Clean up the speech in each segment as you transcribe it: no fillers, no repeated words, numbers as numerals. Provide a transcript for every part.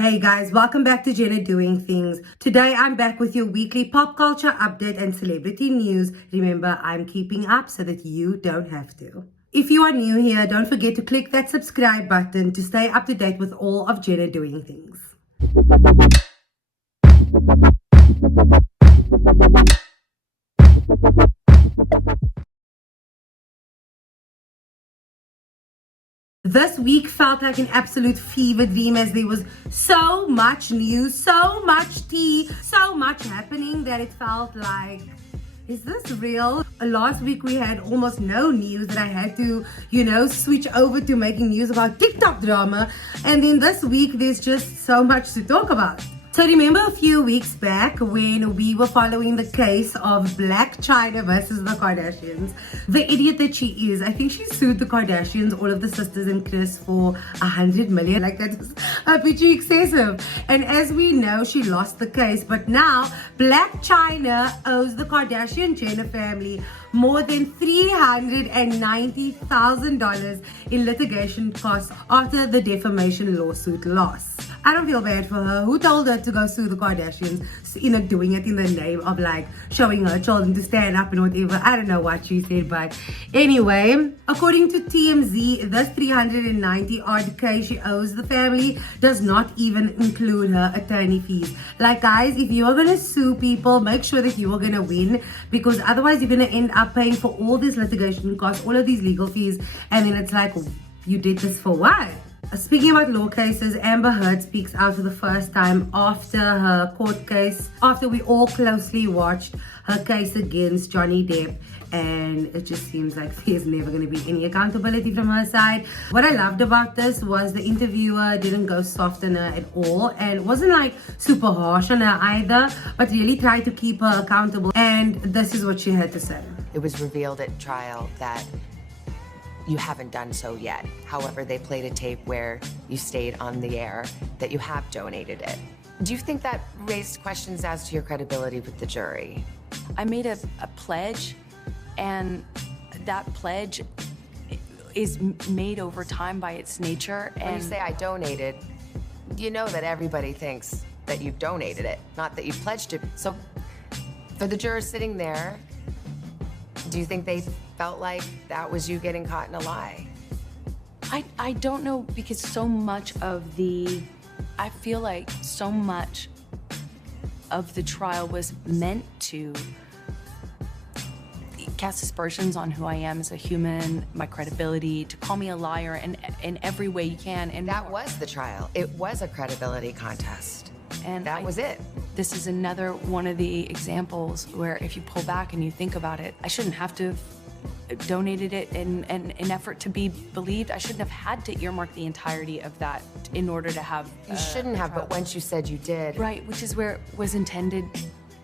Hey guys, welcome back to Jenna Doing Things. Today I'm back with your weekly pop culture update and celebrity news. Remember, I'm keeping up so that you don't have to. If you are new here, don't forget to click that subscribe button to stay up to date with all of Jenna Doing Things. This week felt like an absolute fever dream as there was so much news, so much tea, so much happening that it felt like, is this real? Last week we had almost no news that I had to, switch over to making news about TikTok drama. And then this week there's just so much to talk about. So remember a few weeks back when we were following the case of Blac Chyna versus the Kardashians? The idiot that she is, I think she sued the Kardashians, all of the sisters and Chris, for 100 million. Like, that's a bit excessive. And as we know, she lost the case. But now Blac Chyna owes the Kardashian-Jenner family more than $390,000 in litigation costs after the defamation lawsuit loss. I don't feel bad for her. Who told her to go sue the Kardashians? Doing it in the name of showing her children to stand up and whatever. I don't know what she said, but anyway, according to TMZ, this 390 odd K she owes the family does not even include her attorney fees. Guys, if you are gonna sue people, make sure that you are gonna win, because otherwise you're gonna end up paying for all this litigation costs, all of these legal fees, and then it's like, you did this for what? Speaking about law cases, Amber Heard speaks out for the first time after her court case, after we all closely watched her case against Johnny Depp, and it just seems like there's never going to be any accountability from her side. What I loved about this was the interviewer didn't go soft on her at all, and wasn't super harsh on her either, but really tried to keep her accountable, and this is what she had to say. It was revealed at trial that you haven't done so yet. However, they played a tape where you stayed on the air, that you have donated it. Do you think that raised questions as to your credibility with the jury? I made a pledge, and that pledge is made over time by its nature. When you say I donated, you know that everybody thinks that you've donated it, not that you pledged it. So for the jurors sitting there, do you think they felt like that was you getting caught in a lie? I don't know, because I feel like so much of the trial was meant to cast aspersions on who I am as a human, my credibility, to call me a liar in every way you can. And that was the trial. It was a credibility contest. And that was it. This is another one of the examples where if you pull back and you think about it, I shouldn't have to have donated it in an effort to be believed. I shouldn't have had to earmark the entirety of that in order to have You shouldn't have, but once you said you did. Right, which is where it was intended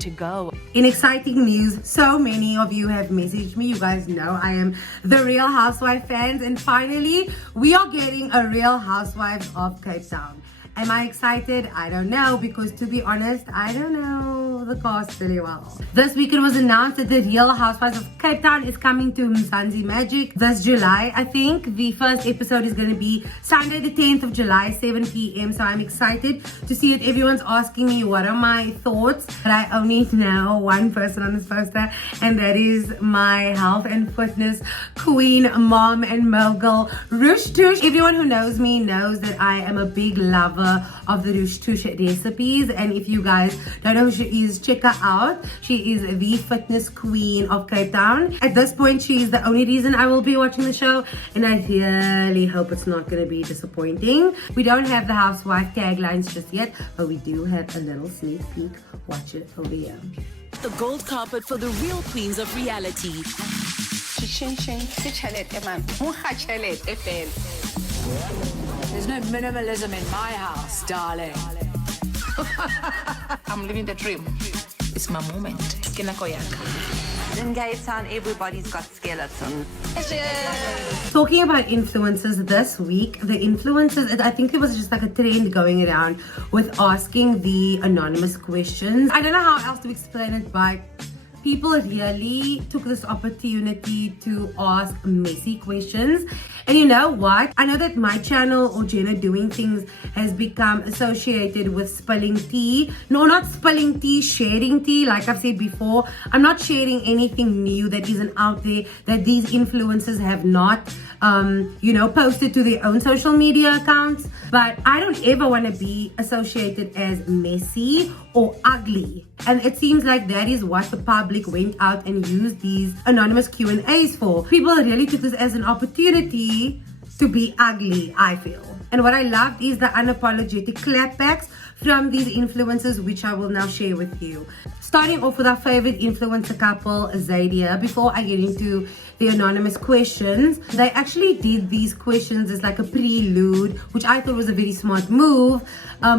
to go. In exciting news, so many of you have messaged me. You guys know I am the Real Housewife fans, and finally we are getting a Real Housewives of Cape Town. Am I excited? I don't know, because to be honest, I don't know the cast very well. This week it was announced that the Real Housewives of Cape Town is coming to Mzansi Magic this July. I think the first episode is going to be Sunday the 10th of July, 7 p.m. So I'm excited to see it. Everyone's asking me what are my thoughts, but I only know one person on this poster, and that is my health and fitness queen, mom, and mogul, Rush Tush. Everyone who knows me knows that I am a big lover of the Rush Tush recipes, and if you guys don't know who she is, check her out. She is the fitness queen of Cape Town. At this point, she is the only reason I will be watching the show, and I really hope it's not going to be disappointing. We don't have the housewife taglines just yet, but we do have a little sneak peek. Watch it over here. The gold carpet for the real queens of reality. There's no minimalism in my house, darling. I'm living the dream. It's my moment. In Cape Town, everybody's got skeletons. Talking about influencers this week, the influencers, I think it was just a trend going around with asking the anonymous questions. I don't know how else to explain it, but people really took this opportunity to ask messy questions. And you know what? I know that my channel, or Jenna Doing Things, has become associated with spilling tea. No, not spilling tea, sharing tea. Like I've said before, I'm not sharing anything new that isn't out there, that these influencers have not posted to their own social media accounts. But I don't ever want to be associated as messy or ugly. And it seems like that is what the public went out and used these anonymous Q&As for. People really took this as an opportunity to be ugly, I feel. And what I loved is the unapologetic clapbacks from these influencers, which I will now share with you. Starting off with our favorite influencer couple, Xavier. Before I get into the anonymous questions, they actually did these questions as like a prelude, which I thought was a very smart move,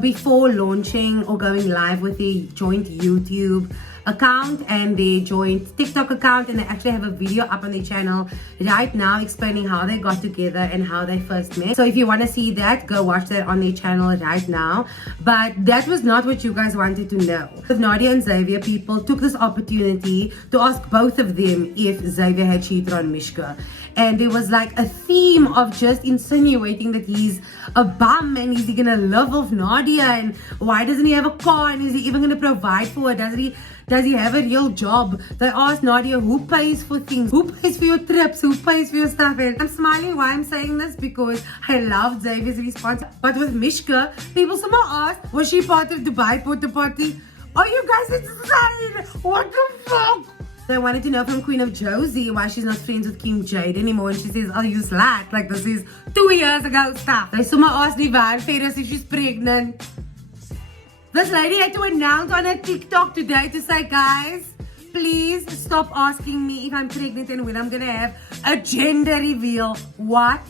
before launching or going live with their joint YouTube account and their joint TikTok account. And they actually have a video up on their channel right now explaining how they got together and how they first met. So if you want to see that, go watch that on their channel right now. But that was not what you guys wanted to know. With Nadia and Xavier, people took this opportunity to ask both of them if Xavier had cheated on Mishka. And there was like a theme of just insinuating that he's a bum and is he gonna live off Nadia, and why doesn't he have a car, and is he even gonna provide for her? Does he have a real job? They asked Nadia, who pays for things? Who pays for your trips? Who pays for your stuff? And I'm smiling why I'm saying this, because I loved Xavier's response. But with Mishka, people somehow asked, was she part of Dubai Porta Party? Are you guys insane? What the fuck? They wanted to know from Queen of Jozi why she's not friends with Kim Jade anymore, and she says, oh, you slut, like this is 2 years ago stuff. They somehow asked Neevan Ferris if she's pregnant. This lady had to announce on her TikTok today to say, guys, please stop asking me if I'm pregnant and when I'm gonna have a gender reveal. What?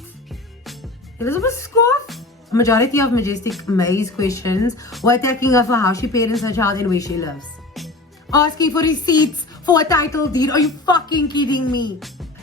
Elizabeth scoffed. A majority of Majestic Mey's questions were attacking her for how she parents her child and where she lives. Asking for receipts for a title deed. Are you fucking kidding me?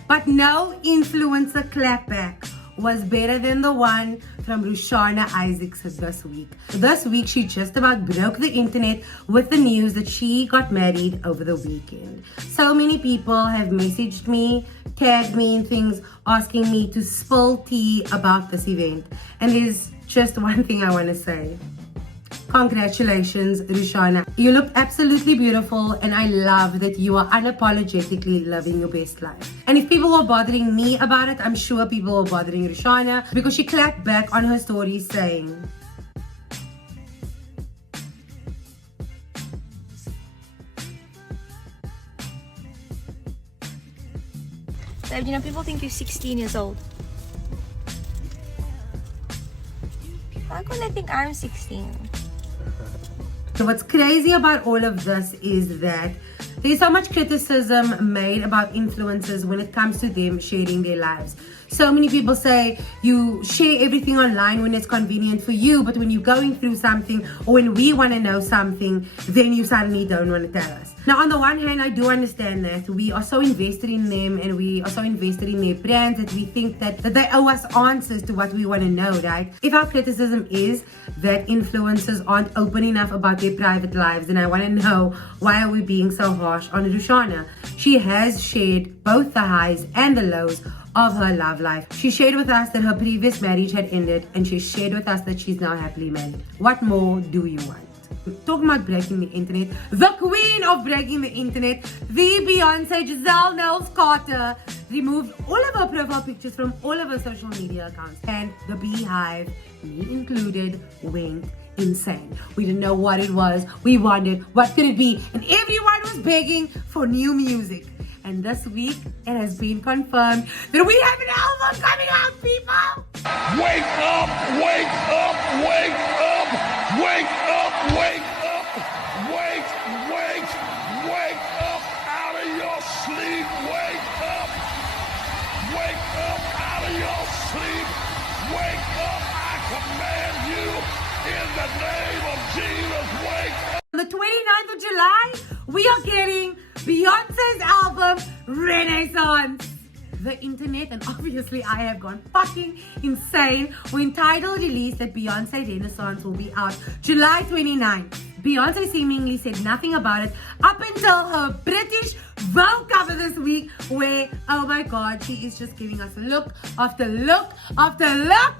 But no influencer clapback was better than the one from Rushana Issacs this week. This week, she just about broke the internet with the news that she got married over the weekend. So many people have messaged me, tagged me in things, asking me to spill tea about this event. And there's just one thing I want to say. Congratulations, Rushana. You look absolutely beautiful, and I love that you are unapologetically living your best life. And if people were bothering me about it, I'm sure people were bothering Rushana, because she clapped back on her story saying, So, people think you're 16 years old. Why couldn't they think I'm 16? So what's crazy about all of this is that there's so much criticism made about influencers when it comes to them sharing their lives. So many people say you share everything online when it's convenient for you, but when you're going through something or when we want to know something, then you suddenly don't want to tell us. Now, on the one hand, I do understand that we are so invested in them and we are so invested in their brands that we think that they owe us answers to what we want to know, right? If our criticism is that influencers aren't open enough about their private lives, then I want to know, why are we being so harsh on Rushana? She has shared both the highs and the lows of her love life. She shared with us that her previous marriage had ended, and she shared with us that she's now happily married. What more do you want? Talking about breaking the internet, the queen of breaking the internet, the Beyoncé Giselle Knowles Carter, removed all of her profile pictures from all of her social media accounts, and the beehive, me included, went insane. We didn't know what it was. We wondered, what could it be? And everyone was begging for new music. And this week, it has been confirmed that we have an album coming out, people! Wake up! Wake up! Wake up! Wake up! Wake up! Wake, wake, wake up out of your sleep! Wake up! Wake up out of your sleep! Wake up! I command you in the name of Jesus! Wake up! On the 29th of July, we are getting Beyonce's album, Renaissance. The internet, and obviously I have gone fucking insane when Tidal released that Beyonce Renaissance will be out July 29th. Beyonce seemingly said nothing about it up until her British Vogue cover this week, where, oh my god, she is just giving us look after look after look.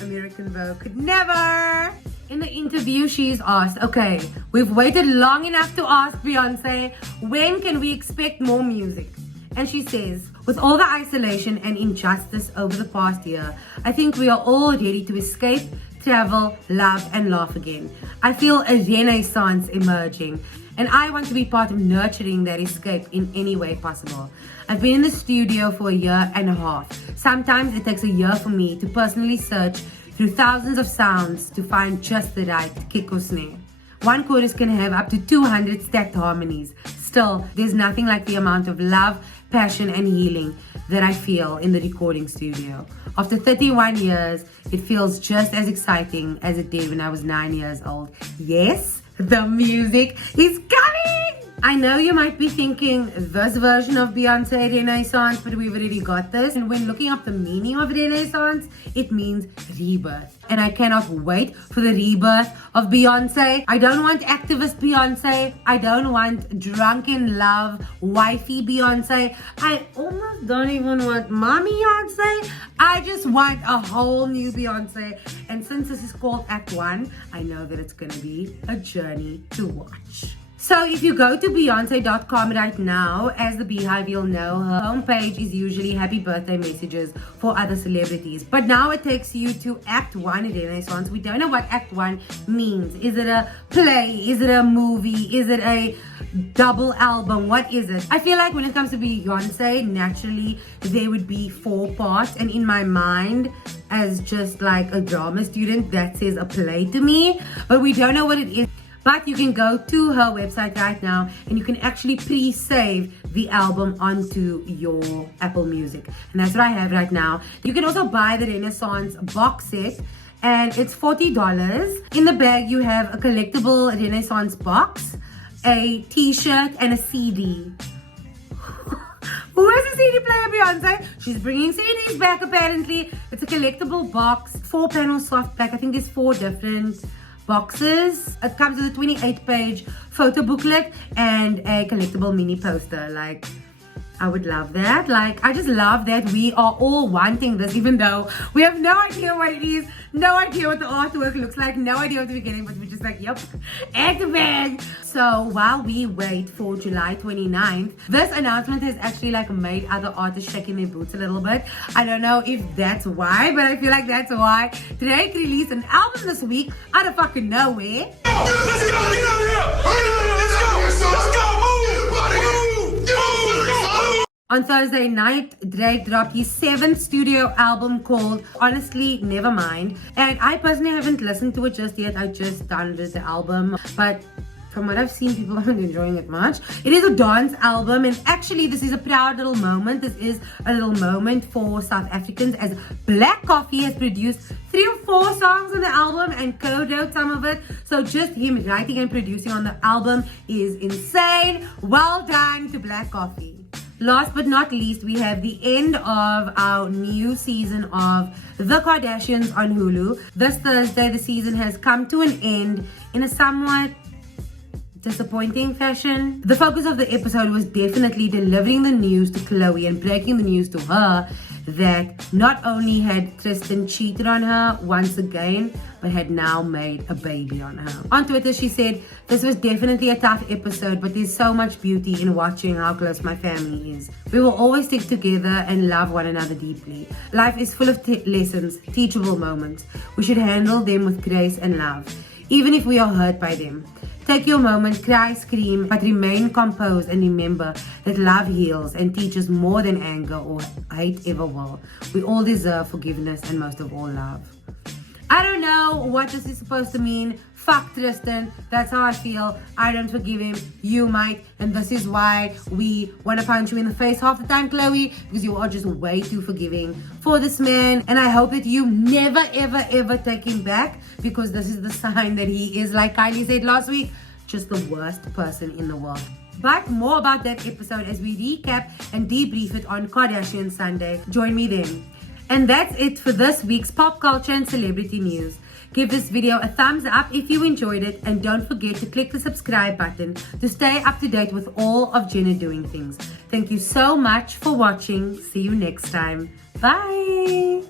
American Vogue could never. In the interview, she's asked, okay, we've waited long enough to ask Beyonce, when can we expect more music? And she says, with all the isolation and injustice over the past year, I think we are all ready to escape, travel, love, and laugh again. I feel a renaissance emerging, and I want to be part of nurturing that escape in any way possible. I've been in the studio for a year and a half. Sometimes it takes a year for me to personally search through thousands of sounds to find just the right kick or snare. One chorus can have up to 200 stacked harmonies. Still, there's nothing like the amount of love, passion, and healing that I feel in the recording studio. After 31 years, it feels just as exciting as it did when I was 9 years old. Yes, the music is coming! I know you might be thinking this version of Beyonce Renaissance, but we've already got this. And when looking up the meaning of Renaissance, it means rebirth. And I cannot wait for the rebirth of Beyonce. I don't want activist Beyonce. I don't want drunken love, wifey Beyonce. I almost don't even want mommy Beyonce. I just want a whole new Beyonce. And since this is called Act 1, I know that it's gonna be a journey to watch. So if you go to Beyonce.com right now, as the Beehive, you'll know her homepage is usually happy birthday messages for other celebrities. But now it takes you to Act 1 Renaissance. We don't know what Act 1 means. Is it a play? Is it a movie? Is it a double album? What is it? I feel like when it comes to Beyonce, naturally there would be 4 parts. And in my mind, as just like a drama student, that says a play to me. But we don't know what it is. But you can go to her website right now and you can actually pre-save the album onto your Apple Music. And that's what I have right now. You can also buy the Renaissance box set and it's $40. In the bag you have a collectible Renaissance box, a t-shirt and a CD. Who has a CD player, Beyonce? She's bringing CDs back apparently. It's a collectible box, 4-panel soft pack. I think there's 4 different boxes. It comes with a 28-page photo booklet and a collectible mini poster. Like, I would love that. Like, I just love that we are all wanting this, even though we have no idea what it is, no idea what the artwork looks like, no idea what we're getting, but we're just like, yep, add the bag. So while we wait for July 29th, this announcement has actually like made other artists shaking their boots a little bit. I don't know if that's why, but I feel like that's why. Drake released an album this week out of fucking nowhere. Let's go! Get out of here! Let's go! On Thursday night, Drake dropped his 7th studio album called Honestly Nevermind. And I personally haven't listened to it just yet. I just downloaded the album. But from what I've seen, people aren't enjoying it much. It is a dance album. And actually, this is a proud little moment. This is a little moment for South Africans, as Black Coffee has produced 3 or 4 songs on the album and co-wrote some of it. So just him writing and producing on the album is insane. Well done to Black Coffee. Last but not least, we have the end of our new season of The Kardashians on Hulu. This Thursday, the season has come to an end in a somewhat disappointing fashion. The focus of the episode was definitely delivering the news to Khloe and breaking the news to her that not only had Tristan cheated on her once again, but had now made a baby on her. On Twitter, she said, "This was definitely a tough episode, but there's so much beauty in watching how close my family is. We will always stick together and love one another deeply. Life is full of lessons, teachable moments. We should handle them with grace and love, even if we are hurt by them. Take your moment, cry, scream, but remain composed and remember that love heals and teaches more than anger or hate ever will. We all deserve forgiveness and most of all love." I don't know what this is supposed to mean. Fuck Tristan. That's how I feel. I don't forgive him. You might. And this is why we want to punch you in the face half the time, Khloe, because you are just way too forgiving for this man. And I hope that you never, ever, ever take him back, because this is the sign that he is, like Kylie said last week, just the worst person in the world. But more about that episode as we recap and debrief it on Kardashian Sunday. Join me then. And that's it for this week's pop culture and celebrity news. Give this video a thumbs up if you enjoyed it, and don't forget to click the subscribe button to stay up to date with all of Jenna doing things. Thank you so much for watching. See you next time. Bye.